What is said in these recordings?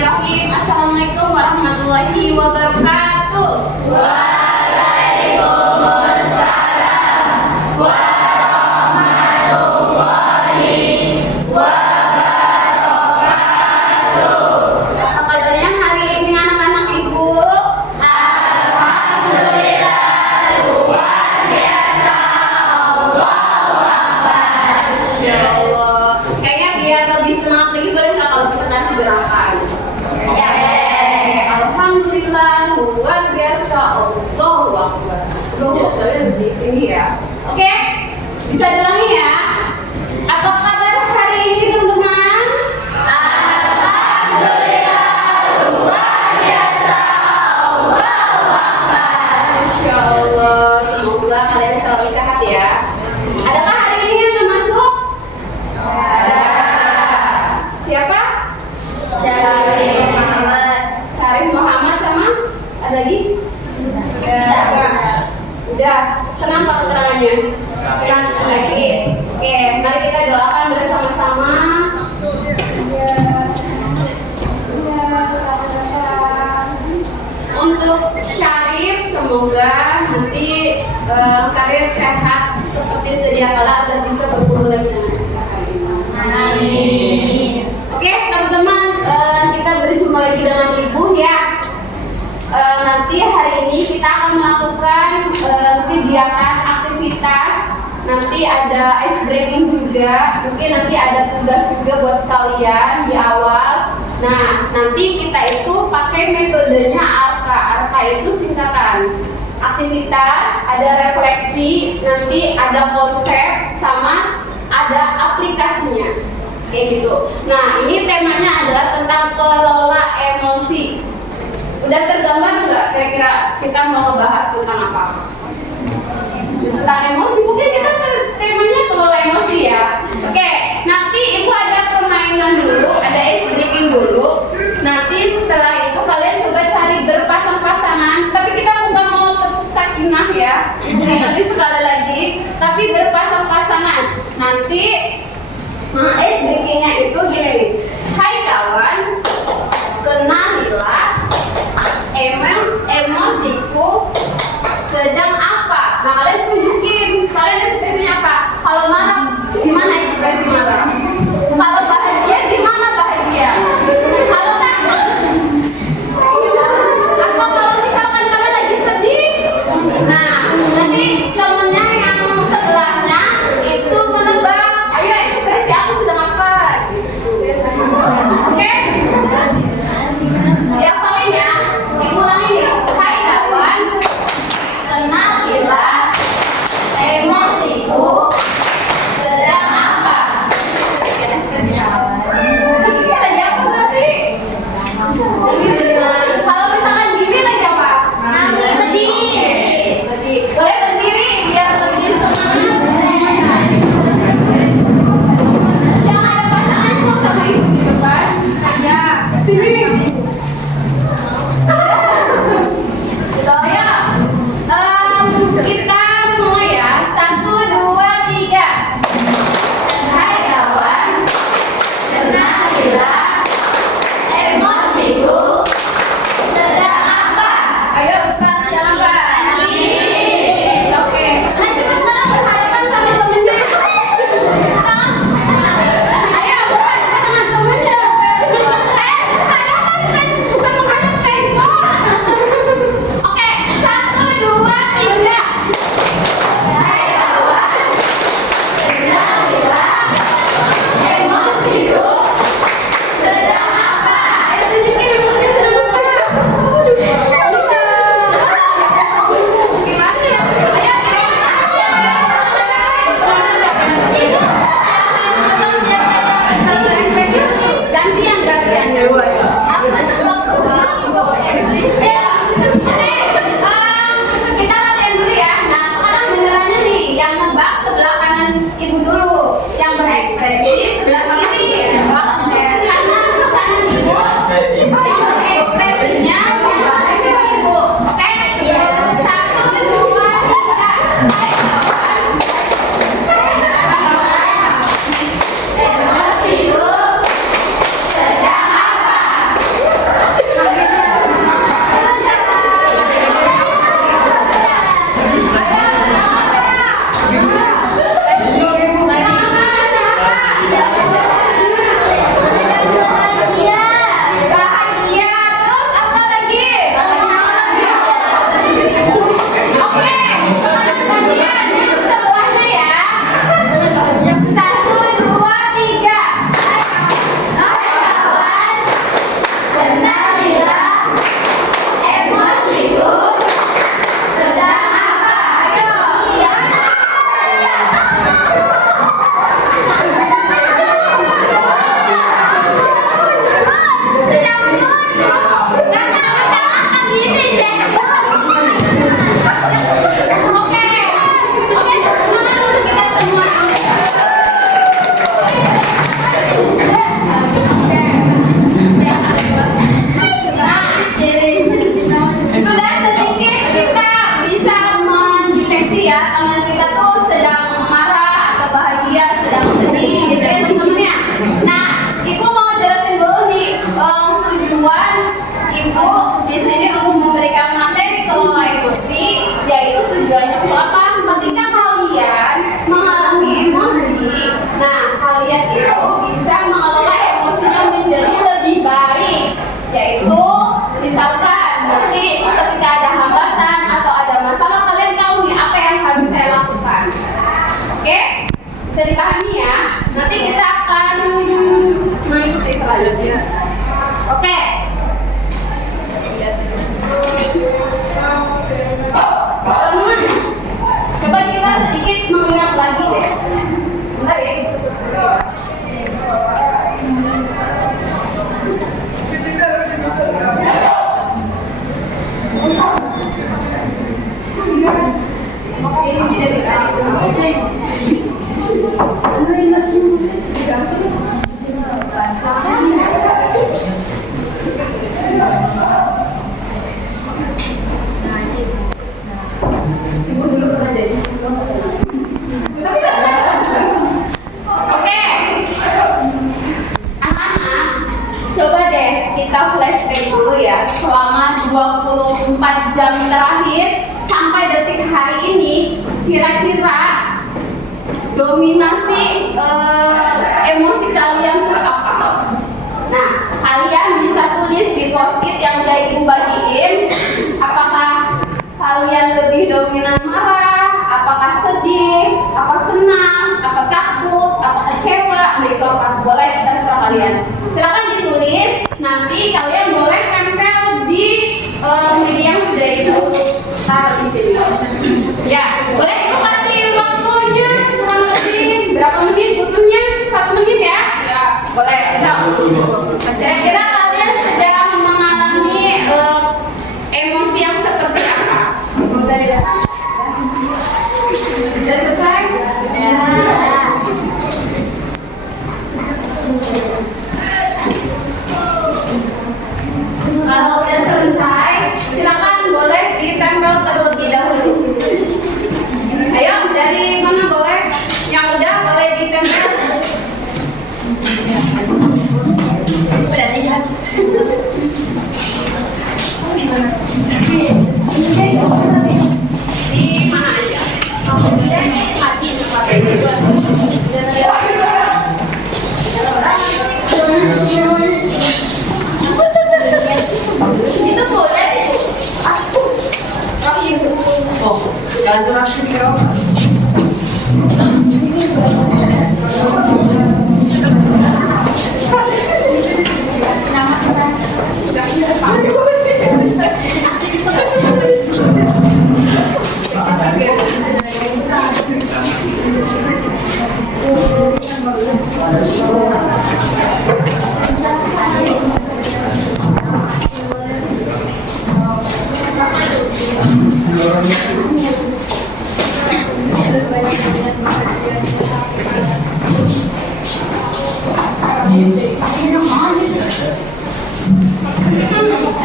Bismillahirrahmanirrahim. Assalamualaikum warahmatullahi wabarakatuh. Waalaikumsalam warahmatullahi wabarakatuh. Apa kabarnya hari ini anak-anak ibu? Alhamdulillah luar biasa. Allahu Akbar. Masya Allah. Kayaknya biar lebih semangat lagi boleh nggak kalau kita kasih gerakan? Alhamdulillah luar biasa. Allahu Akbar. Allahu Akbar lebih tinggi ya. Oke, bisa diulangi ya. Apa kabar hari ini teman-teman? Alhamdulillah luar biasa. Allahu Akbar. Masya Allah. Semoga kalian selalu sehat ya. Adakah hari ini yang termasuk? Siapa? Syarif Muhammad. Syarif Muhammad sama ada lagi? Udah. Kenapa keterangannya? Sakit. Oke, mari kita doakan bersama-sama. Ya. Untuk Syarif, semoga nanti Syarif sehat seperti sedia kala agar bisa berkumpul lagi dengan kita hari ini. Amin. Oke, teman-teman, kita berjumpa lagi dengan Ibu ya. Nanti hari ini kita akan melakukan kegiatan aktivitas. Nanti ada ice breaking juga. Mungkin nanti ada tugas juga buat kalian di awal. Nah, nanti kita itu pakai metodenya ARKA. ARKA itu singkatan aktivitas, ada refleksi, nanti ada konsep, sama ada aplikasinya. Kayak gitu. Nah, ini temanya adalah tentang kelola emosi. Udah tergambar nggak kira-kira kita mau ngebahas tentang apa? Tentang emosi. Mungkin kita temanya kelola emosi ya. Oke, nanti ibu ada permainan dulu, ada ice breaking dulu. Nanti setelah itu kalian coba cari berpasang-pasangan. Tapi kita bukan mau sakinah ya. Nanti sekali lagi, tapi berpasang-pasangan. Nanti ice breakingnya itu gini. Hai kawan, kenalilah emosiku sedang apa. Nah, kalian tunjukin kalian ekspresinya apa. Kalau dipahami ya. Nanti kita akan mengikuti selanjutnya. Oke. Teman-teman, coba kita sedikit mengingat lagi deh. Bentar ya. Oke, anak-anak, coba deh kita flashback dulu ya. Selama 24 jam terakhir sampai detik hari ini, kira-kira dominasi emosi kalian tuh apa? Nah, kalian bisa tulis di post-it yang udah ibu bagiin. Apakah kalian lebih dominan marah? Apakah sedih? Apa senang? Apa takut? Apa kecewa? Begitu apa? Boleh, terserah kalian. Silakan ditulis. Nanti kalian boleh tempel di media yang sudah ibu taruh di sini. Ya, boleh ibu kasih waktunya kurang lebih berapa menit butuhnya? 1 menit ya? Ya. Boleh. Kira-kira kalian sedang mengalami emosi yang seperti apa? Sudah selesai? Ya. Kalau sudah selesai, silakan boleh ditempel terlebih dahulu. Ayo, dari mana boleh? Yang udah boleh ditempel. Di mana aja? Itu boleh. Oh, jangan curang ya.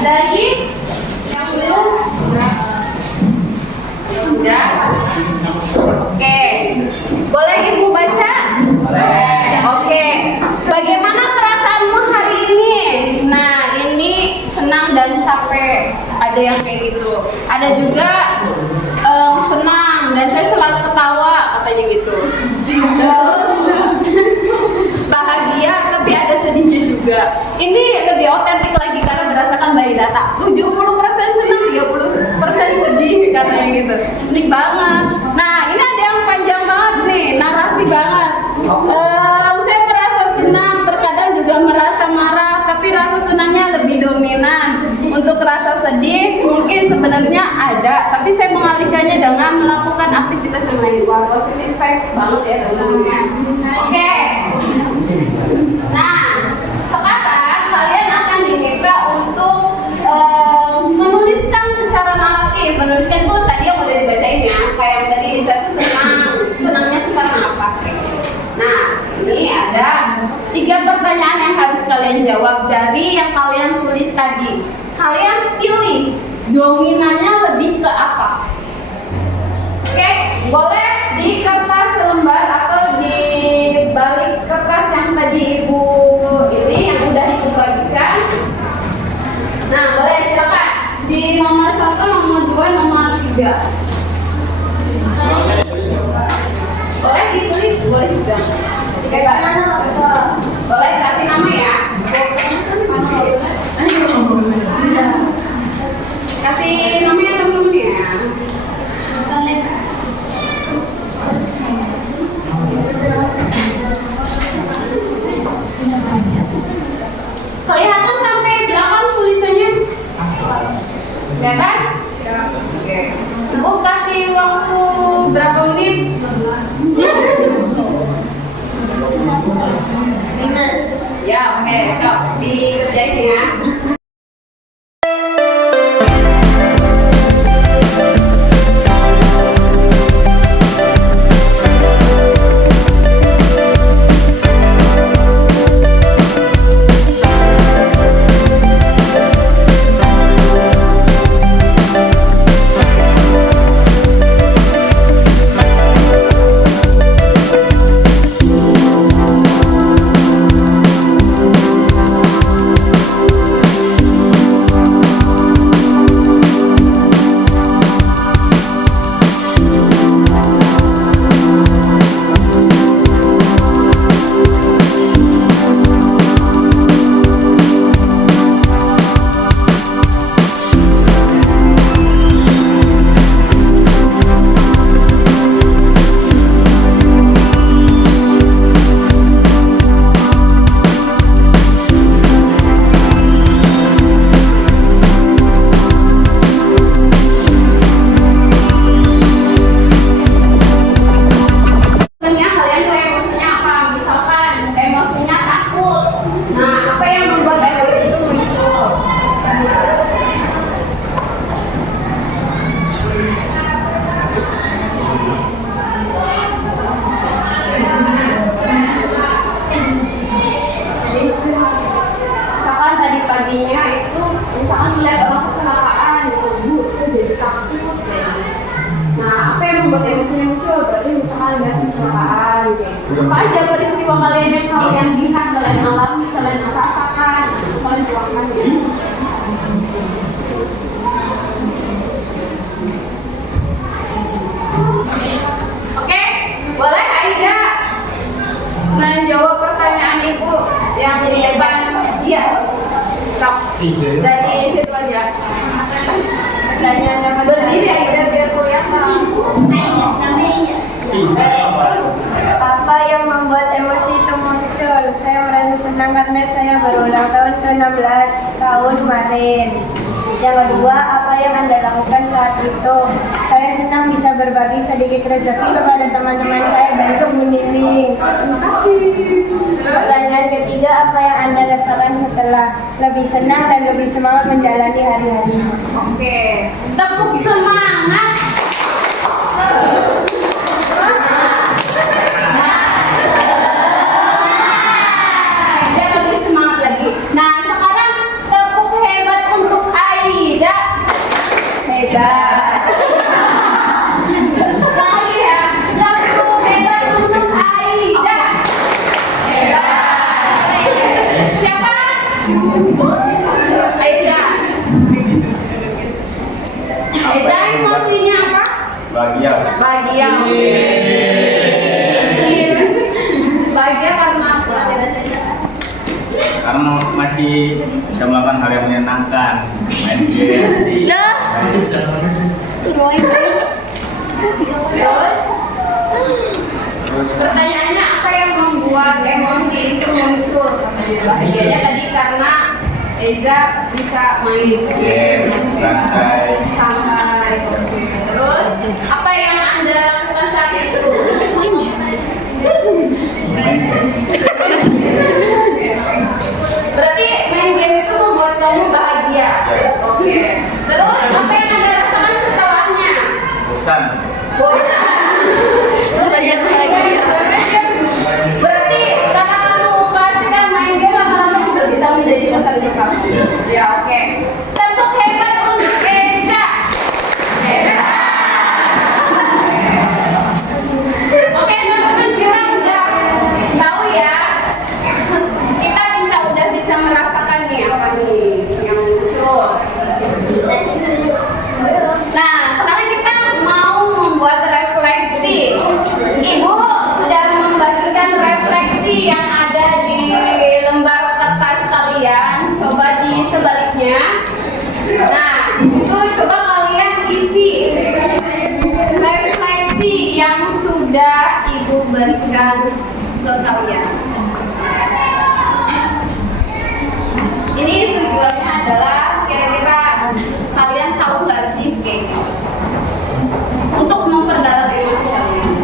Lagi yang belum? Sudah? Oke. Boleh ibu baca? Oke. Bagaimana perasaanmu hari ini? Nah, ini senang dan capek. Ada yang kayak gitu. Ada juga senang dan saya selalu ketawa katanya gitu. Terus bahagia tapi ada sedihnya juga. Ini lebih otentik lagi karena berdasarkan by data 70% senang, 30% sedih katanya gitu. Unik banget. Nah, ini ada yang panjang banget nih, narasi banget. Saya merasa senang, terkadang juga merasa marah, tapi rasa senangnya lebih dominan. Untuk rasa sedih mungkin sebenarnya ada, tapi saya mengalihkannya dengan melakukan aktivitas yang lain. Wah, positive vibes banget ya teman-teman. Oke. Nah, sekarang kalian akan diminta untuk menuliskan secara naratif. Menuliskan tuh tadi yang udah dibacain ya, kayak yang tadi saya tuh senangnya tuh karena apa? Nah, ini ada 3 pertanyaan yang harus kalian jawab dari yang kalian tulis tadi. Kalian pilih dominannya lebih ke apa? Oke, boleh di kertas lembar atau di balik kertas yang tadi ibu ini yang udah ibu bagikan. Nah, boleh silakan di nomor 1, nomor 2, nomor 3. Boleh ditulis, boleh juga. Boleh kasih nama ya. Kasih namanya temen-temen ya. Oke, sok dikerjain ya. Contohnya kalian tuh emosinya apa? Misalkan emosinya takut. Nah, apa yang membuat egois itu muncul? Misalkan tadi paginya itu, misalkan melihat orang kecelakaan, gitu, Bu, saya jadi takut. Nah, apa yang membuat emosinya muncul? Berarti misalkan ada kecelakaan, gitu. Apa aja peristiwa kalian yang kalian lihat, kalian alami, kalian rasakan, kalian tuangkan ya. Oke, boleh Aida menjawab pertanyaan Ibu yang di depan? Iya. Stop. Dari situ aja. Berdiri Aida biar kuliah tahu. Apa yang membuat emosi itu muncul? Saya merasa senang karena saya berulang tahun ke-16 tahun kemarin. Yang kedua, apa yang Anda lakukan saat itu? Saya senang bisa berbagi sedikit rezeki kepada teman-teman saya dan keliling. Pertanyaan ketiga, apa yang Anda rasakan setelah? Lebih senang dan lebih semangat menjalani hari-hari. Oke, tepuk semangat. Aida lebih semangat lagi. Nah, sekarang tepuk hebat untuk Aida. Hebat. Sekali ya, tepuk hebat untuk Aida. Hebat. Siapa? Aida. Aida emosinya apa? Bahagia. Bahagia. Bahagia karena apa? Karena masih bisa melakukan hal yang menyenangkan, main game. Terus pertanyaannya apa yang membuat emosi itu muncul? Bahagianya tadi karena Eza bisa main game, Santai. santai. Terus apa yang Anda lakukan saat itu? Main game. Berarti main game itu membuat kamu bahagia. Oke. Terus apa yang Anda rasakan setelahnya? Bosan. Bosan. Berarti karena kamu kasihkan main game lama-lama juga bisa menjadi bosan untuk kamu. Ya oke. Tepuk hebat untuk Eza. Hebat. Oke, teman-teman Sila udah tahu ya. Kita udah bisa merasakan nih apa nih yang muncul. Nah, sekarang kita mau membuat refleksi. Ibu sudah membagikan refleksi yang ada di lembar kertas kalian. Coba di sebaliknya. Nah, di situ coba kalian isi refleksi yang sudah Ibu berikan ke kalian. Ini tujuannya adalah kira-kira kalian tahu nggak sih kayaknya untuk memperdalam emosi kalian.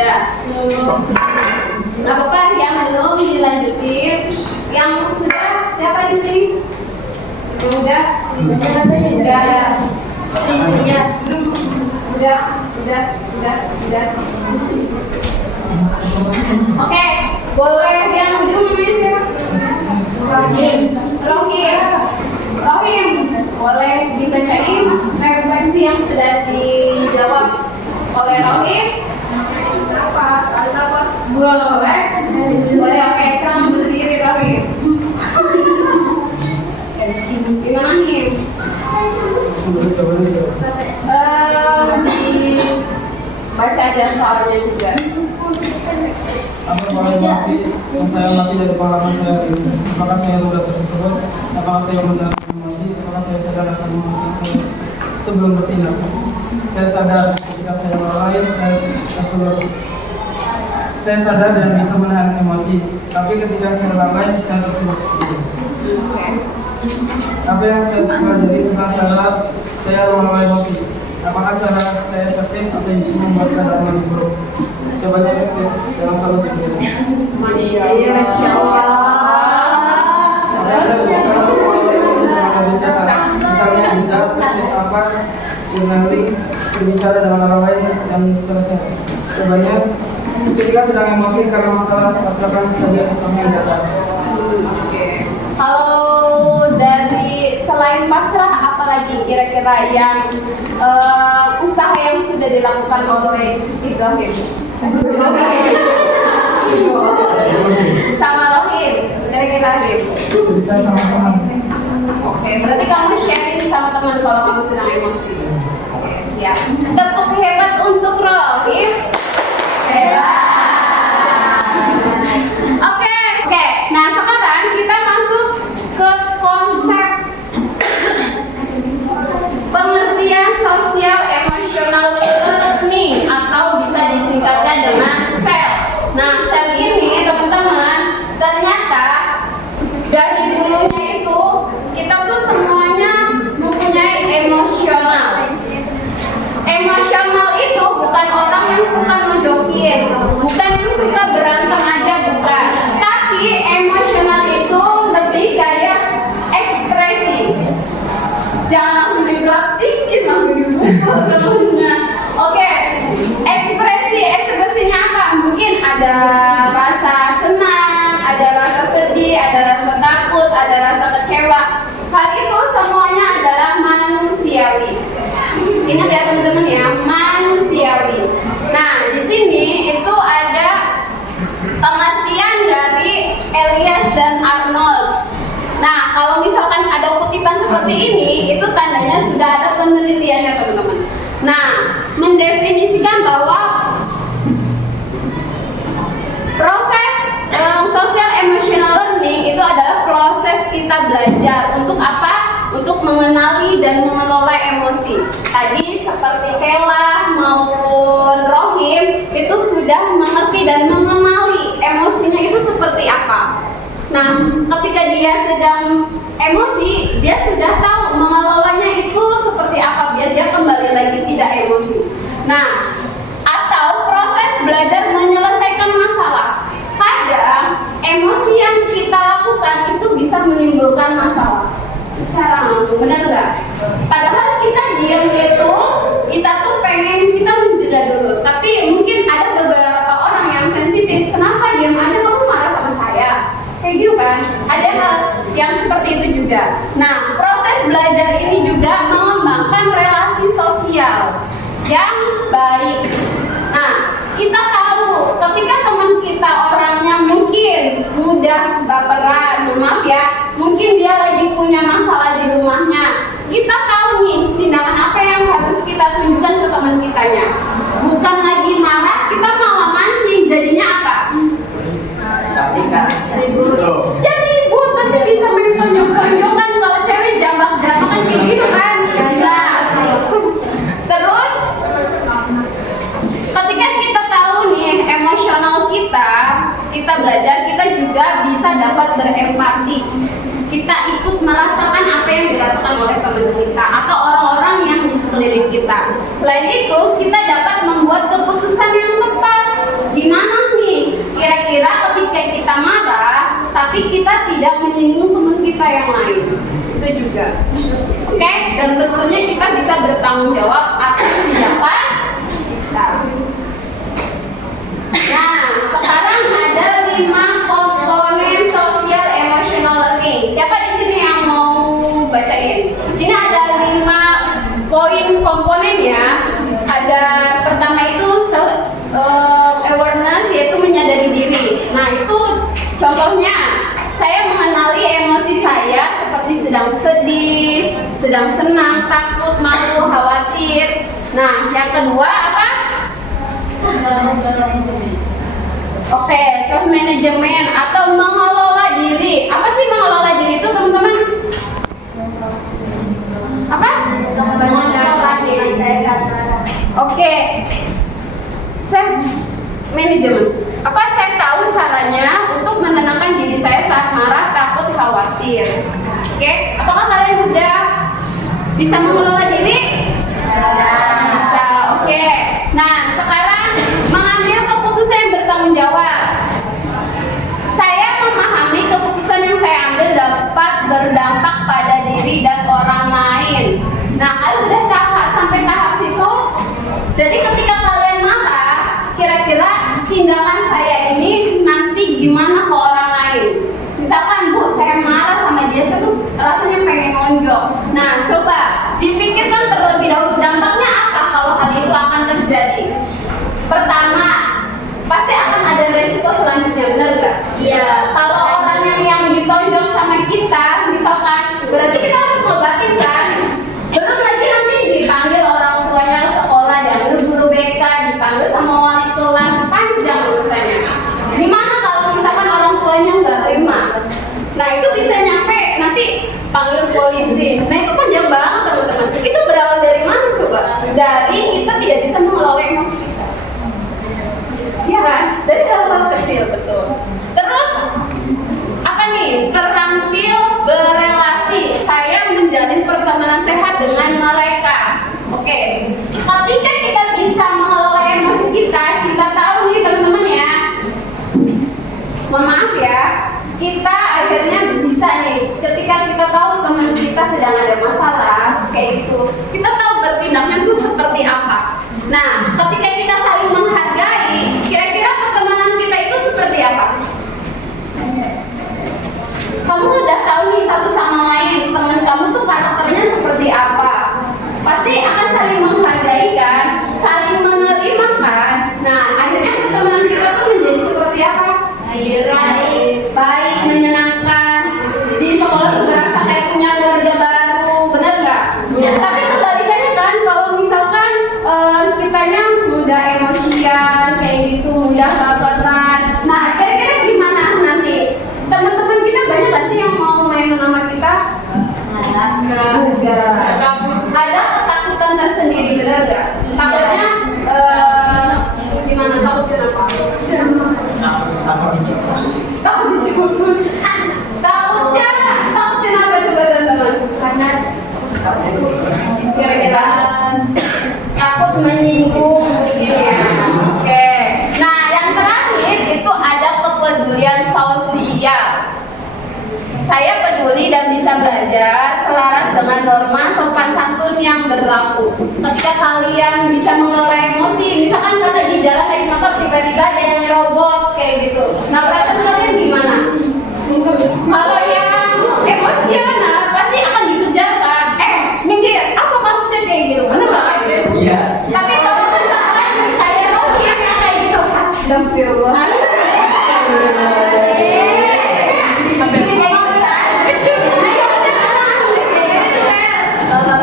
Sudah. Nah, Bapak yang belum dilanjutin, yang sudah siapa di sini? Udah. Oke, boleh yang ujung namanya siapa? Rohim. Boleh dibacain referensi yang sudah dijawab oleh Rohim? Boleh. Oke, sekarang berdiri Rohim. Gimana nih? Baca aja soalnya juga. Apa evaluasi yang saya amati dari pengalaman saya ini? Apakah saya mudah tersebut? Apakah saya mudah emosi? Apakah saya sadar akan emosi saya sebelum bertindak? Saya sadar ketika saya lalai, saya sadar dan bisa menahan emosi. Tapi ketika saya lalai, saya tersebut. Apa yang saya pelajari tentang cara saya mengelola emosi? Apakah cara saya tertib atau justru membuat keadaan lebih buruk? Coba jangan selalu sendiri. Masya Misalnya kita tulis apa, journaling, berbicara dengan orang lain dan seterusnya. Cobanya ketika sedang emosi karena masalah, pasrahkan saja sama yang di atas. Kalau dari selain pasrah, apalagi kira-kira yang usaha yang sudah dilakukan oleh Ibrahim? Sama Rohim, kira-kira gitu. Kita sama teman. Oke, berarti kamu sharing sama teman kalau kamu sedang emosi. Oke, siap. Tepuk hebat untuk Rohim. Hebat. Oke. Nah sekarang kita masuk ke konsep pengertian sosial emotional learning atau bisa disingkatkan dengan SEL. Nah, SEL ini teman-teman ternyata dari dulunya itu kita tuh semuanya mempunyai emosional. Emosional itu bukan orang yang suka ngejokin, bukan yang suka berantem aja, bukan. Tapi emosional itu lebih kayak ekspresi. Jangan langsung dipraktikin, langsung dibuka dalamnya. Oke, ekspresinya apa? Mungkin ada rasa senang, ada rasa sedih, ada rasa takut, ada rasa kecewa. Hal itu semuanya adalah manusiawi. Ingat ya teman-teman ya, manusiawi. Nah, di sini itu ada pengertian dari Elias dan Arnold. Nah, kalau misalkan ada kutipan seperti ini, itu tandanya sudah ada penelitiannya teman-teman. Nah, mendefinisikan bahwa proses social emotional learning itu adalah proses kita belajar untuk apa? Untuk mengenali dan mengelola emosi. Tadi seperti Kela maupun Rohim itu sudah mengerti dan mengenali emosinya itu seperti apa. Nah, ketika dia sedang emosi, dia sudah tahu mengelolanya itu seperti apa biar dia kembali lagi tidak emosi. Nah, atau proses belajar menyelesaikan masalah. Kadang emosi yang kita lakukan itu bisa menimbulkan masalah secara langsung, benar nggak? Padahal kita diam itu, kita tuh pengen kita menjeda dulu. Tapi mungkin ada beberapa orang yang sensitif. Kenapa diam aja kamu marah sama saya? Kayak gitu kan? Ada hal yang seperti itu juga. Nah, proses belajar ini juga mengembangkan relasi sosial yang baik. Nah, kita tahu ketika teman kita orangnya mungkin mudah baperan, maaf ya, mungkin dia lagi punya masalah di rumahnya. Kita tahu nih tindakan apa yang harus kita tunjukkan ke teman kitanya. Bukan lagi marah, kita malah mancing. Jadinya apa? Ribut. Ya ribut, tapi bisa main tonjok-tonjokan. Kalau cewek jambak-jambakan kayak gitu kan. Nah, terus ketika kita tahu nih emosional kita belajar, kita juga bisa dapat berempati. Kita ikut merasakan apa yang dirasakan oleh teman kita atau orang-orang yang di sekeliling kita. Selain itu, kita dapat membuat keputusan yang tepat. itu juga. Oke, dan tentunya kita bisa bertanggung jawab atas tindakan kita. Nah, sekarang ada 5 komponen social emotional learning. Siapa di sini yang mau bacain? Ini ada 5 poin komponen ya. Ada pertama itu awareness, yaitu menyadari diri. Nah, itu contohnya saya mengenali emosi saya seperti sedang sedih, sedang senang, takut, malu, khawatir. Nah, yang kedua apa? Oke, self management atau mengelola diri. Apa sih mengelola diri itu, teman-teman? Apa? Mengelola diri saya saat marah. Oke. Self management. Apa saya tahu caranya untuk menenangkan diri saya saat marah, takut, khawatir. Oke, apakah kalian sudah bisa mengelola diri? Bisa. Oke. Nah, sekarang mengambil keputusan yang bertanggung jawab. Saya memahami keputusan yang saya ambil dapat berdampak pada diri dan orang lain. Nah, kalau udah sampai tahap situ, jadi ketika kalian marah, kira-kira tindakan saya ini nanti gimana ke orang lain? Misalkan, Bu, saya marah sama dia, saya tuh rasanya pengen nonjok. Nah, coba dipikirkan terlebih dahulu dampaknya apa kalau hal itu akan terjadi. Pertama, pasti akan ada resiko selanjutnya, benar nggak? Iya. Kalau orang yang ditonjok sama kita, misalkan, berarti kita harus ngobatin kan? Belum lagi nanti dipanggil orang tuanya ke sekolah, dan guru BK, dipanggil sama wali kelas, panjang urusannya. Gimana kalau misalkan orang tuanya nggak terima? Nah, itu bisa nyampe nanti panggil polisi. Nah, itu panjang banget, teman-teman. Itu berawal dari mana coba? Dari kita tidak bisa mengelola emosi kita. Iya kan? Dari hal-hal kecil, betul. Terus apa nih? Terampil berelasi. Saya menjalin pertemanan sehat dengan mereka. Oke. Ketika kita bisa mengelola emosi kita tahu nih, teman-teman ya. Mohon maaf ya, kita akhirnya bisa nih, ketika kita tahu teman kita sedang ada masalah kayak gitu, kita tahu bertindaknya itu seperti apa. Nah, ketika kita saling menghargai, kira-kira pertemanan kita itu seperti apa? Kamu udah tahu nih satu sama lain, teman kamu tuh karakternya seperti apa. Pasti akan saling menghargai kan, saling menerima kan. Nah, akhirnya pertemanan kita tuh menjadi seperti apa? Baik, menyenangkan. Di sekolah tuh berasa kayak punya keluarga baru, benar nggak? Ya. Tapi kebalikannya kan, kalau misalkan kitanya mudah emosian kayak gitu, mudah baperan. Nah, kira-kira gimana nanti? Teman-teman kita banyak nggak sih yang mau main sama kita? Enggak. Ada ketakutan tersendiri, benar nggak? Takutnya gimana? Takutnya apa? Takut dijemput. Takut dijemput. Takutnya apa coba, teman-teman? Karena Kira-kira takut menyinggung mungkin ya. Oke. Nah, yang terakhir itu ada kepedulian sosial. Saya peduli dan bisa belajar selaras dengan norma sopan santun yang berlaku. Ketika kalian bisa mengelola emosi, misalkan kalian di jalan naik motor tiba-tiba ada yang nyerobot kayak gitu. Nah, perasaan kalian gimana? Kalau yang emosional pasti akan dikejarkan. Minggir, apa maksudnya kayak gitu? Bener nggak? Iya. Tapi kalau misalkan kayak Robi yang kayak gitu, astagfirullah.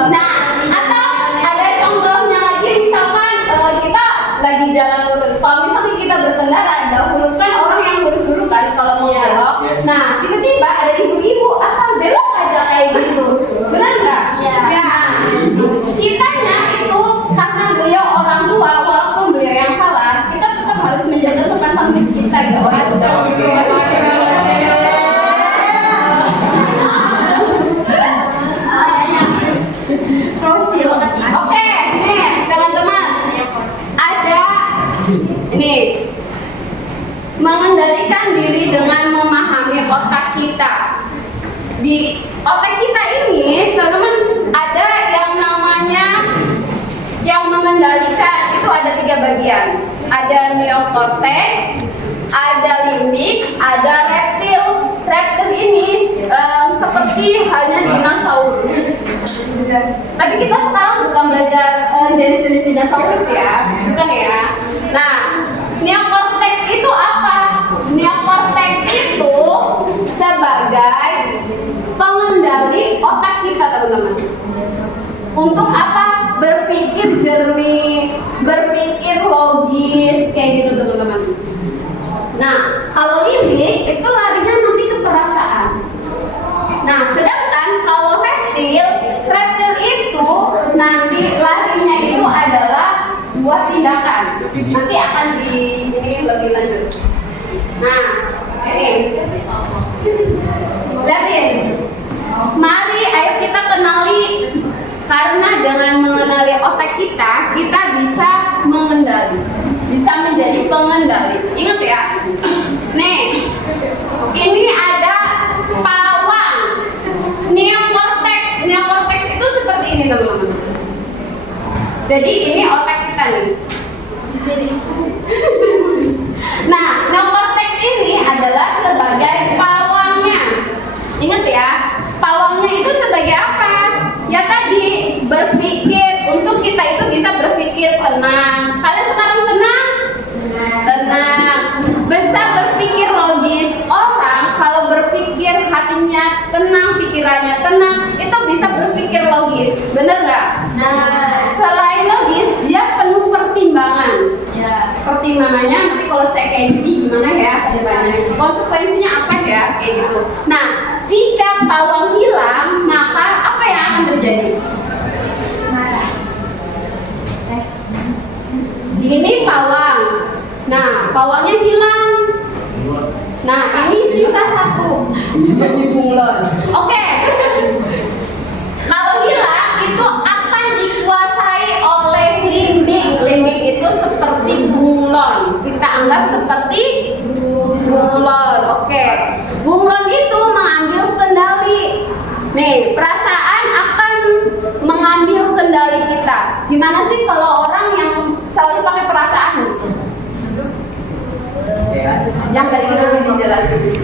Nah, atau ada contohnya lagi, misalkan kita lagi jalan lurus. Kalau misalkan kita berkendara, dahulu kan orang yang lurus dulu kan kalau mau belok. Nah, tiba-tiba ada ibu-ibu asal belok aja kayak gitu. Benar nggak? Iya. Nah, kitanya itu karena beliau orang tua, walaupun beliau yang salah, kita tetap harus menjaga sopan santun kita gitu. Oke, nih teman-teman, ada ini mengendalikan diri dengan memahami otak kita. Di otak kita ini, teman-teman, ada yang namanya yang mengendalikan itu ada 3 bagian. Ada neokortex, ada limbik, ada reptil. Reptil ini seperti halnya dinosaurus. Tapi kita sekarang bukan belajar jenis-jenis dinosaurus ya, bukan ya. Nah, neokortex itu apa? Neokortex itu sebagai pengendali otak kita, teman-teman. Untuk apa? Berpikir jernih, berpikir logis, kayak gitu, teman-teman. Nah, kalau limbik itu larinya nanti ke perasaan. Nah, sedangkan kalau reptil itu nanti larinya itu adalah buat tindakan. Nanti akan ini lebih lanjut. Nah, ini lihatin. Mari ayo kita kenali, karena dengan mengenali otak kita bisa mengendali, bisa menjadi pengendali. Ingat ya. Nih, ini ada pawang. Neokortex itu seperti ini, teman-teman. Jadi ini otak kita nih. Nah, neokortex ini adalah sebagai pawangnya. Ingat ya, pawangnya itu sebagai apa? Ya tadi, berpikir, untuk kita itu bisa berpikir tenang. Kalian sekarang tenang? Tenang. Bisa berpikir logis. Orang kalau berpikir hatinya tenang, pikirannya tenang, itu bisa berpikir logis. Bener nggak? Nah, selain logis, dia penuh pertimbangan. Ya. Pertimbangannya nanti kalau saya kayak gini gimana ya? Konsekuensinya apa ya? Kayak gitu. Nah, jika pawang hilang, maka apa yang akan terjadi? Marah. Ini pawang. Nah, pawangnya hilang. Nah, ini sisa 1. Jadi bunglon. Oke. Kalau hilang itu akan dikuasai oleh limbik. Limbik itu seperti bunglon. Kita anggap seperti bunglon. Oke. Bunglon itu mengambil kendali. Nih, perasaan akan mengambil kendali kita. Gimana sih kalau orang yang selalu pakai perasaan? Yang tadi kita udah dijelasin,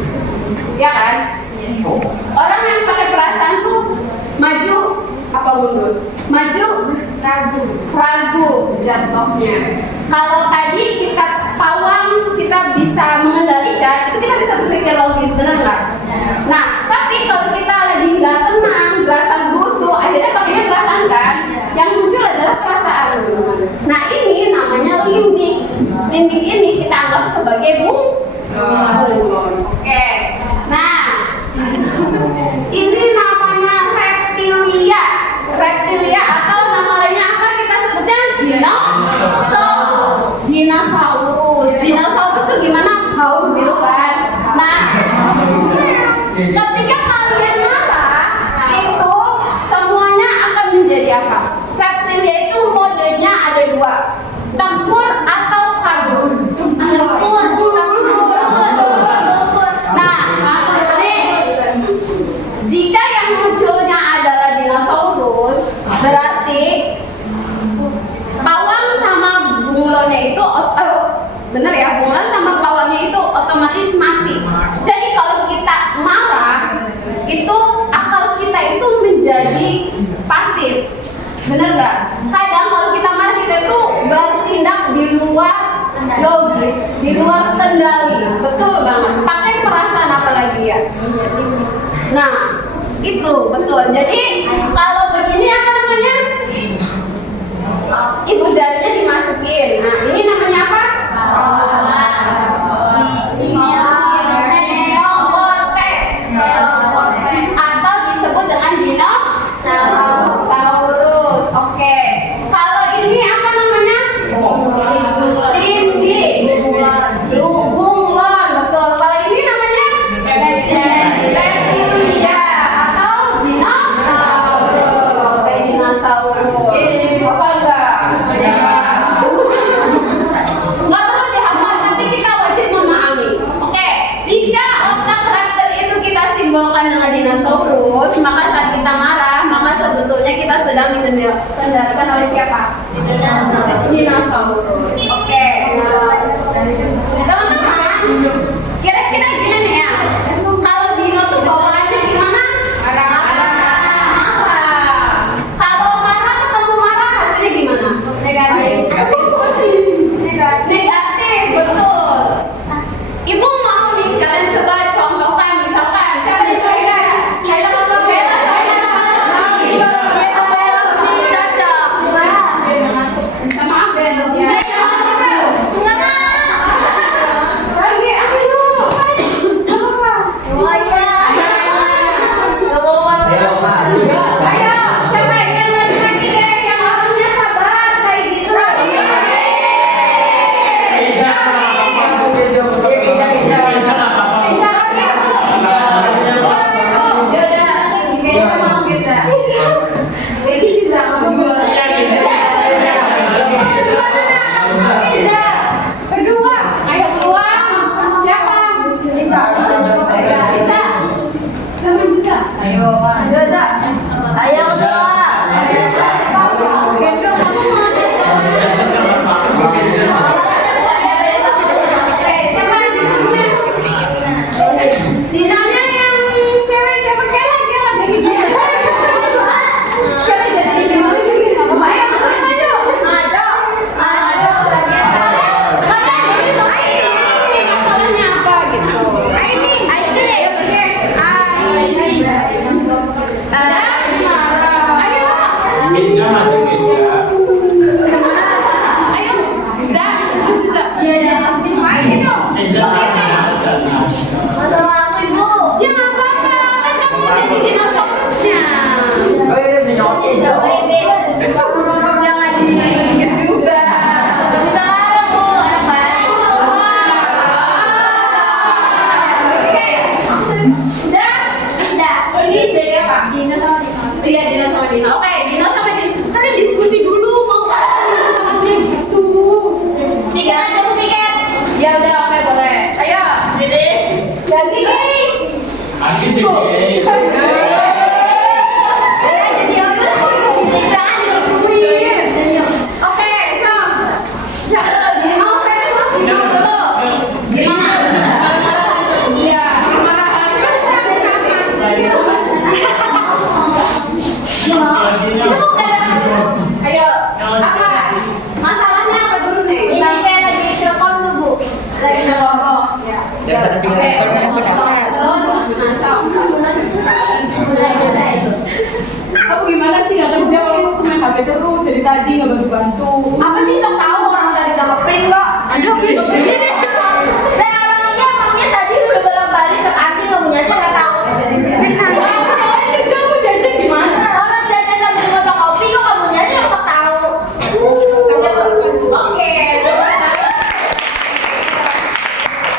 ya kan? Orang yang pakai perasaan tuh maju apa mundur? Maju, ragu jatuhnya. Kalau tadi kita pawang, kita bisa mengendalikan, itu kita bisa berpikir logis, benar nggak? Nah, tapi kalau kita lagi nggak tenang, berasa busuk, akhirnya pakainya perasaan kan? Yang muncul adalah perasaan. Nah, ini namanya limbik. Limbik ini kita anggap sebagai bunglon. Oke. Nah, ini namanya reptilia. Reptilia atau nama lainnya apa kita sebutnya? Dinosaurus. Dinosaurus itu gimana? Haus gitu kan? Nah, ketika kalian marah, itu semuanya akan menjadi apa? Reptilia itu modenya ada 2, tempur atau kabur. Nah, jika yang munculnya adalah dinosaurus, berarti pawang sama bunglonnya itu benar ya, bunglon sama pawangnya itu otomatis mati. Jadi kalau kita marah, itu akal kita itu menjadi pasif. Benar nggak? Kadang kalau kita marah, kita tuh bertindak di luar logis, di luar kendali. Betul banget. Pakai perasaan apalagi ya. Nah, itu betul. Jadi kalau begini apa namanya? Ibu jarinya dimasukin. Nah, ini namanya apa? Neokortex. Atau disebut dengan dinosaurus. Oke. Kalau ini apa namanya? Limbik. Bunglon. Betul. Kalau ini namanya? Reptilia atau dinosaurus. Oke, dinosaurus. Apa enggak? sebetulnya kita sedang dikendalikan oleh siapa? Dinosaurus. Oke. Teman-teman, kira-kira gini nih ya. Kalau dino tuh bawaannya gimana? Marah. Kalau marah ketemu marah hasilnya gimana? Negatif, betul. Ibu mau nih kalian coba contohkan, misalkan siapa di saya? Sama Abel. Bagi aku dulu. Ayo, siapa yang laki-laki deh yang harusnya sabar kayak gitu? Berdua, ayo keluar. Siapa? Bisa. Ayo, Pak. Ayo keluar. Gendong, kamu mau Dinanya yang cewek siapa kayak lagi yang ada gitu. Siapa jadi gimana jadi nggak apa ya? Ayo. Masalahnya apa gitu? ID ya bener. Ayo. Bisa mati meja. Ayo. Bisa. Iya. Main itu. Ya nggak apa-apa, kan kamu jadi dinosaurusnya. Jangan digigit juga. Oke. Udah. Oh ini jadi apa? Dino sama Dino. Iya Dino sama Dino. Oke, Dino sama Dino. Kalian diskusi dulu mau nggak Dino sama dia gitu. Ya udah oke boleh. Ayo. Ganti deh. Jangan digituin. Oke, Sam. Dino versus Dino dulu. Gimana? Iya, gimana? Ayo, apa? Masalahnya apa dulu nih? Lagi ngorok. Ya. Oke. Kamu gimana sih nggak kerja kalau kamu main HP terus dari tadi nggak bantu-bantu? Apa sih sok tahu orang tadi sama print kok? Aduh, ini. Dan orangnya emangnya tadi udah bolak-balik ke kantin ngomongnya aja nggak tahu. Orang kerja aku jajan gimana? Orang jajan sambil ngotong kopi kok kamunya aja yang sok tahu. Oke.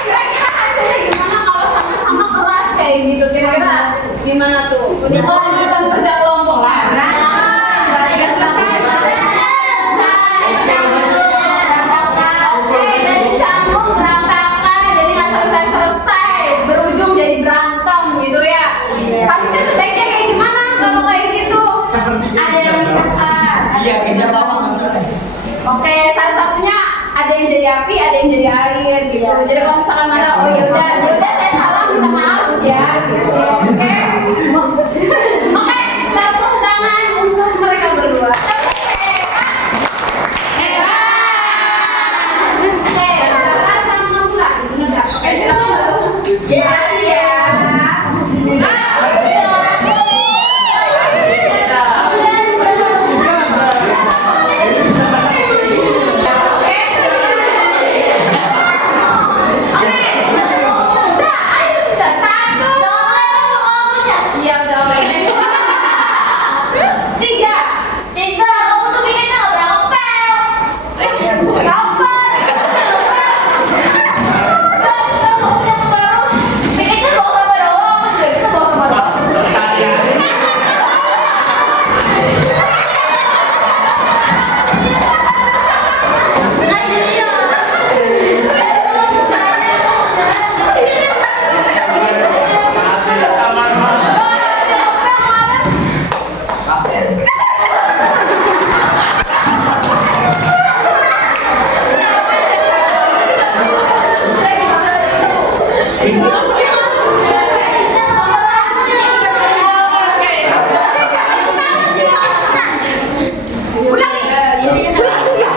Kira-kira hasilnya gimana kalau sama-sama kelas kayak gitu? Kira-kira gimana tuh? Kelanjutan kerja kelompok lah. Jadi canggung berantakan, jadi nggak selesai-selesai, berujung jadi berantem gitu ya. Harusnya sebaiknya kayak gimana kalau kayak gitu? Ada yang misalkan. Iya, kerja apa maksudnya? Oke, salah satunya ada yang jadi api, ada yang jadi air gitu. Jadi kalau misalkan marah, oh ya udah saya salah, minta maaf ya. Gitu. Oke. Oke, tepuk tangan untuk mereka berdua.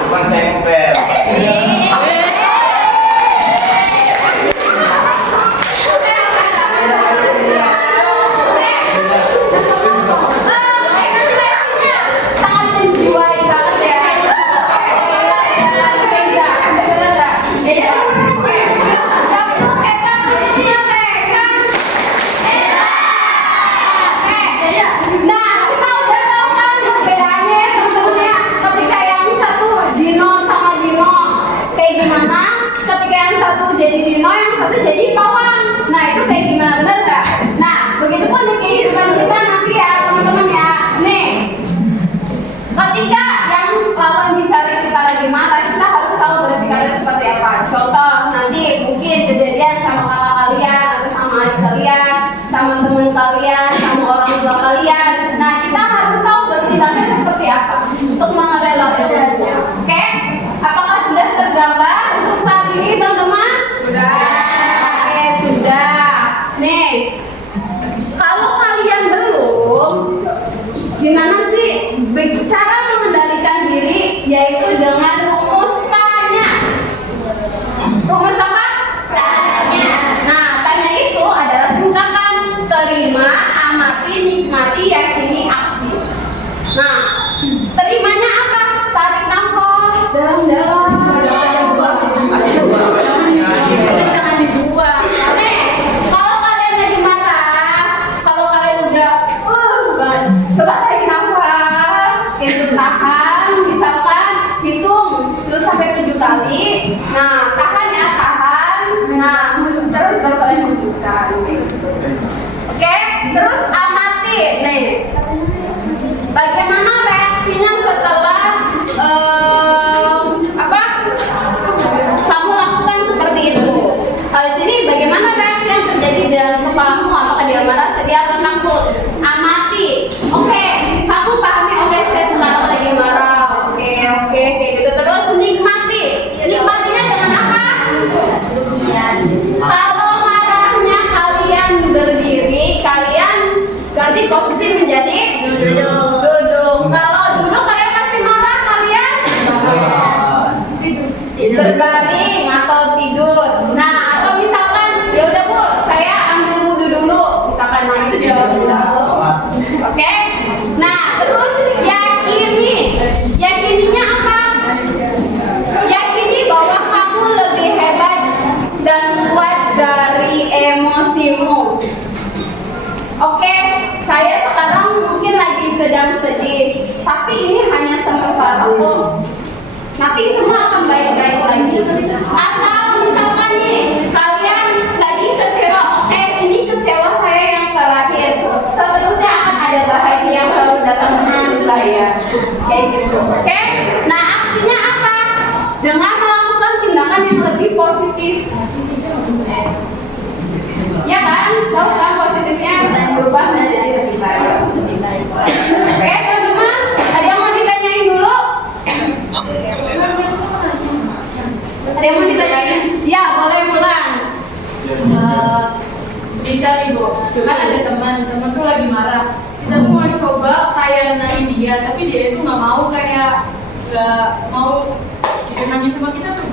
Bukan saya ngepel. Sangat menjiwai banget ya. Nah, kita udah tahu kan bedanya teman-teman ya. Ketika yang satu Dino sama Dino kayak gimana? Ketika yang satu jadi Dino, yang satu jadi pawang. Nah, itu kayak gimana, bener nggak? Nah, begitu pun di kehidupan kita nanti ya teman-teman ya. Nih, ketika yang lawan bicara kita lagi marah, kita harus tahu bersikapnya seperti apa. Contoh, nanti mungkin kejadian sama kakak kalian, atau sama adik kalian, sama teman kalian, sama orang tua kalian. Nah, kita harus tahu bersikapnya seperti apa untuk mengelolanya. Oke? Apakah sudah tergambar untuk saat ini, teman-teman? Sudah. Oke, sudah. Nih, kalau kalian belum, gimana sih cara mengendalikan diri, yaitu dengan rumus tanya. Rumus apa? Tanya. Nah, tanya itu adalah singkatan terima, amati, nikmati, yakini, aksi. Nah, terimanya apa? Tarik nafas dalam-dalam. Jangan dibuang. Nih, kalau kalian lagi marah, kalau kalian udah coba tarik nafas, itu tahan, misalkan hitung 10 sampai 7 kali. Nah, tahan ya, tahan. Nah, terus baru kalian putuskan. Oke, terus amati. Nih, bagaimana reaksinya setelah kamu lakukan seperti itu? Kali sini bagaimana reaksi yang terjadi dalam kepalamu? Apakah dia marah, sedih, atau takut? Amati. Oke, kamu pahami. Oke, saya sekarang lagi marah. Oke, kayak gitu. Terus nikmati. Nikmatinya dengan apa? Kalau marahnya kalian berdiri, kalian ganti posisi menjadi duduk. Kalau duduk kalian masih marah, kalian berbaring atau tidur. Nah, atau misalkan ya udah Bu, saya ambil wudhu dulu. Misalkan itu juga bisa. Oke? Nah, terus yakininya apa? Yakini bahwa kamu lebih hebat dan kuat dari emosimu. Oke, saya sekarang mungkin lagi sedang sedih, tapi ini hanya sementara kok. Nanti semua akan baik-baik lagi. Atau misalkan nih, kalian lagi kecewa. Oke, ini kecewa saya yang terakhir. Seterusnya akan ada bahagia yang selalu datang menuju saya. Kayak gitu. Oke? Nah, aksinya apa? Dengan melakukan tindakan yang lebih positif. Ya kan? Tahu kan positifnya berubah menjadi lebih baik. Oke, teman-teman, ada yang mau ditanyain dulu? Ada yang mau ditanyain? Ya, boleh pulang. Bisa nih Bu, kan ada teman tuh lagi marah. Kita tuh mau coba kayak nenangin dia, tapi dia itu nggak mau kayak nggak mau nanya sama kita tuh.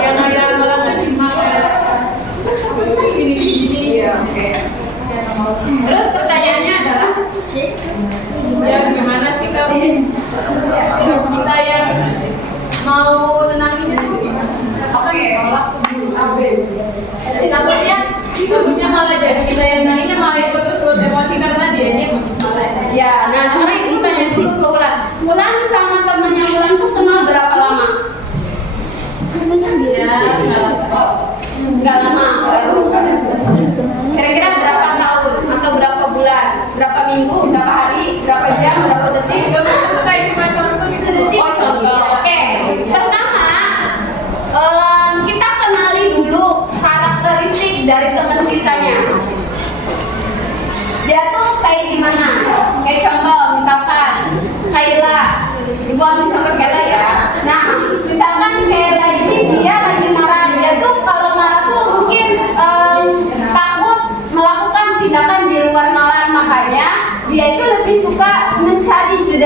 Dia kayak malah ngerima kayak gini. Oke. Terus pertanyaannya adalah, Ya gimana sih kamu? Kita yang mau tenanginnya tuh gimana? Takutnya malah jadi kita yang nanginya malah ikut terus emosi karena dia ya, nah sekarang ibu tanya dulu ke Wulan. Wulan sama temennya Wulan tuh kenal berapa lama? Nggak lama, baru. Kira-kira berapa tahun atau berapa bulan? Berapa minggu? Berapa hari? Berapa jam? Berapa detik? Itu kayak cuma contoh gitu. Oh, contoh. Oke. Pertama, kita kenali dulu karakteristik dari teman kitanya. Dia tuh kayak gimana? Kayak contoh, misalkan Kayla. Ibu ambil contoh Kayla ya. Nah, misalkan Kayla ini dia lagi marah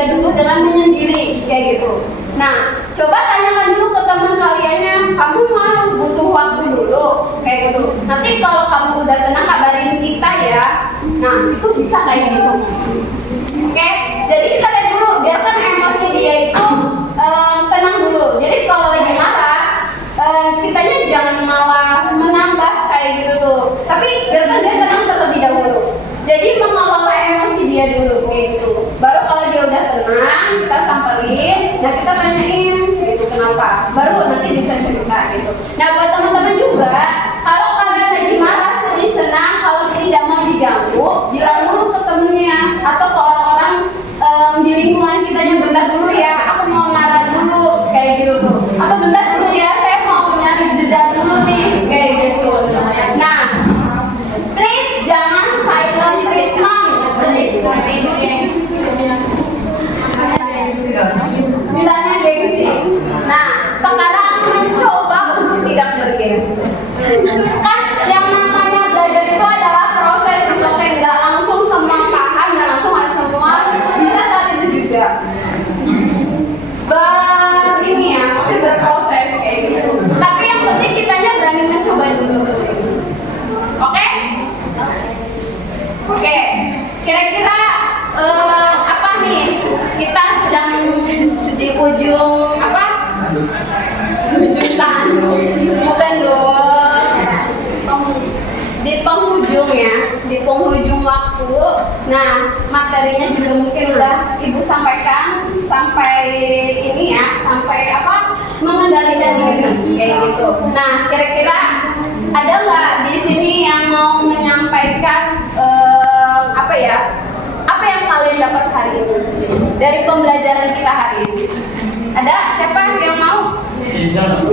dia dulu dengan menyendiri kayak gitu. Nah, coba tanyakan dulu ke teman kaliannya, kamu mau butuh waktu dulu kayak gitu. Nanti kalau kamu udah tenang kabarin kita ya. Nah, itu bisa kayak gitu. Oke, jadi kita lihat dulu, biarkan emosi dia itu tenang dulu. Jadi kalau lagi marah, kitanya jangan malah menambah kayak gitu tuh. Tapi biarkan dia tenang terlebih dahulu. Jadi mengelola emosi dia dulu kayak gitu. Baru kalau dia udah tenang, kita samperin, nah kita tanyain gitu kenapa. Baru nanti bisa cerita gitu. Nah buat teman-teman juga, kalau kalian lagi marah, sedih, senang, kalau tidak mau diganggu, bilang dulu ke temennya atau ke orang-orang di lingkungan kitanya, bentar dulu ya, aku mau marah dulu kayak gitu tuh. Atau bentar dulu ya, saya mau nyari jeda dulu nih kayak gitu. Nah, please jangan silent treatment. Bilangnya gengsi. Nah, sekarang mencoba untuk tidak bergengsi. Kan yang namanya belajar itu adalah proses, oke, nggak langsung semua paham dan langsung nggak semua bisa saat itu juga. Ini ya, masih berproses kayak gitu. Tapi yang penting kitanya berani mencoba dulu. Oke? Oke, kira-kira apa nih? Kita sedang di ujung apa? Ujung tanduk, bukan dong? Di penghujung ya, di penghujung waktu. Nah, materinya juga mungkin udah Ibu sampaikan sampai ini ya, sampai apa? Mengendalikan diri kayak gitu. Nah, kira-kira ada nggak di sini yang mau menyampaikan apa ya? Apa yang kalian dapat hari ini dari pembelajaran kita hari ini? Ada siapa yang mau? Eza.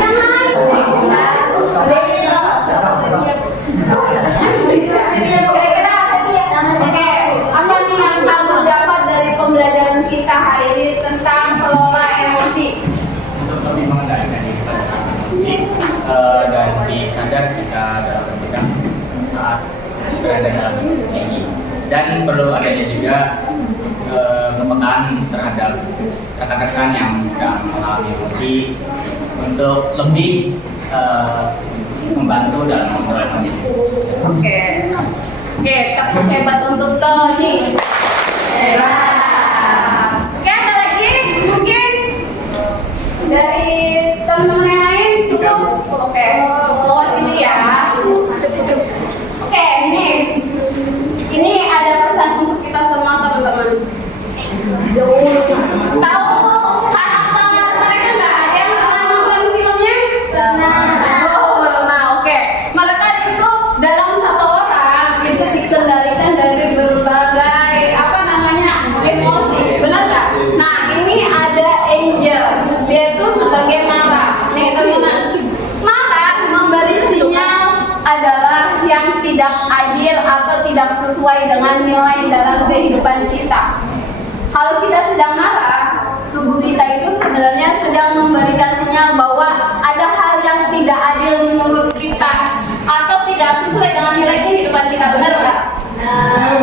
Yang lain? Kira-kira oke, apa nih yang kamu dapat dari pembelajaran kita hari ini tentang kelola emosi? Untuk lebih mengendalikan diri pada saat emosi dan disadar jika dalam berpegang saat berada dalam emosi, dan perlu adanya juga kepekaan terhadap rekan-rekan yang sedang mengalami emosi untuk lebih membantu dalam mengelola emosi. Oke, tepuk hebat untuk Tony. Hebat. Oke, ada lagi mungkin dari teman-teman yang lain cukup. Oke, buat ini ya. Oke, ini ada pesan untuk kita semua teman-teman. Tahu karakter mereka nggak? Ada yang pernah nonton filmnya? Oh, pernah. Oke, mereka itu dalam satu orang itu dikendalikan dari berbagai apa namanya emosi, benar nggak? Nah, ini ada Angel, dia itu sebagai marah. Nih teman-teman, marah memberi sinyal adalah yang tidak adil atau tidak sesuai dengan nilai dalam kehidupan kita. Kalau kita sedang marah, tubuh kita itu sebenarnya sedang memberikan sinyal bahwa ada hal yang tidak adil menurut kita atau tidak sesuai dengan nilai kehidupan kita, benar nggak?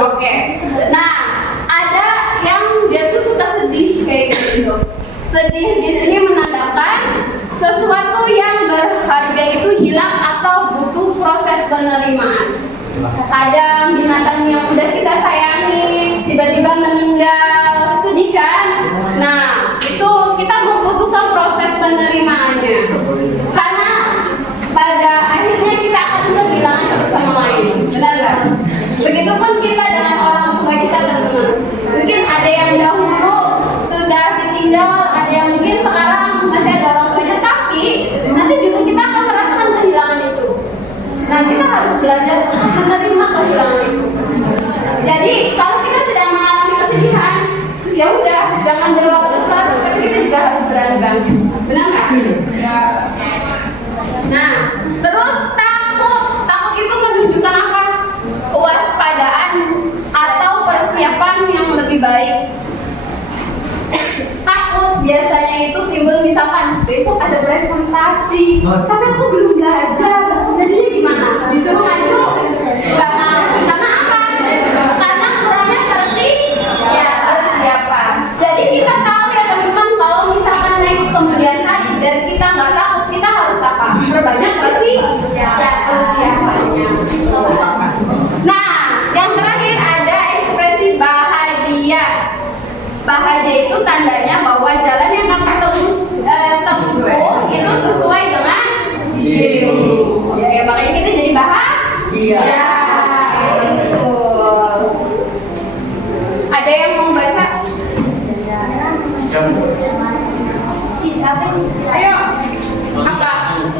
Oke. Nah, ada yang dia tuh suka sedih kayak gitu. Sedih di sini menandakan sesuatu yang berharga itu hilang atau butuh proses penerimaan. Ada binatang yang udah kita sayangi tiba-tiba meninggal, sedih kan? Nah, itu kita membutuhkan proses penerimaannya. Karena pada akhirnya kita akan kehilangan satu sama lain, benar nggak? Begitupun kita dengan orang tua kita, teman-teman. Mungkin ada yang dahulu sudah ditinggal, ada yang mungkin sekarang masih ada orang tuanya, tapi nanti juga kita akan merasakan kehilangan itu. Nah, kita harus belajar untuk menerima kehilangan itu. Jadi, kalau kita sedang mengalami kesedihan, ya udah, jangan berlarut-larut, tapi kita juga harus berani bangkit. Benar nggak? Ya. Nah, terus takut itu menunjukkan apa? Kewaspadaan atau persiapan yang lebih baik. Takut biasanya itu timbul misalkan besok ada presentasi, tapi aku belum belajar, jadinya gimana? Disuruh maju? Nggak mau. Karena apa? Karena kurangnya Ayo. Apa?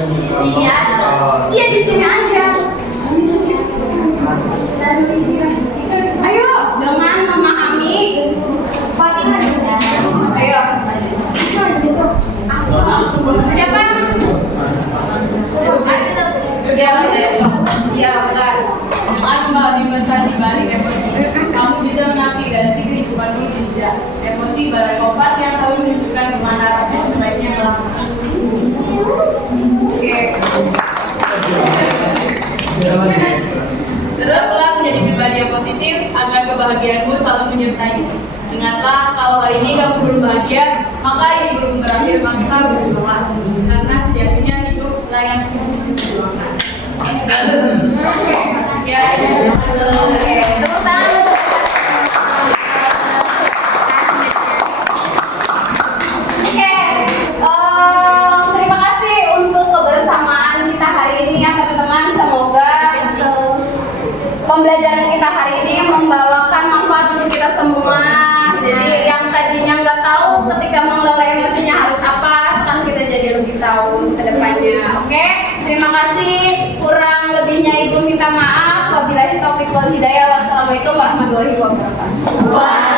Di sini aja. Iya di sini aja. Ayo dengan memahami. Ayo. Siapa? Iya, bukan. Dengan membawa pesan di balik emosi, kamu bisa menavigasi kehidupanmu di jejak emosi bagai kompas yang selalu menunjukkan kemana arahmu sebaiknya melakukan. Oke. Teruslah menjadi pribadi yang positif agar kebahagiaanmu selalu menyertai. Ingatlah, kalau hari ini kamu belum bahagia, maka ini belum berakhir, maka berjuanglah. Karena sejatinya hidup layak untuk diperjuangkan. Ya, Tepuk tangan. Oke, terima kasih untuk kebersamaan kita hari ini ya teman-teman. Semoga pembelajaran kita hari ini membawakan manfaat untuk kita semua. Jadi yang tadinya nggak tahu ketika mengelola emosinya harus apa, sekarang kita jadi lebih tahu ke depannya. Oke, terima kasih. Kurang lebihnya Ibu minta maaf. Wabillahi taufiq wal hidayah. Wassalamualaikum warahmatullahi wabarakatuh.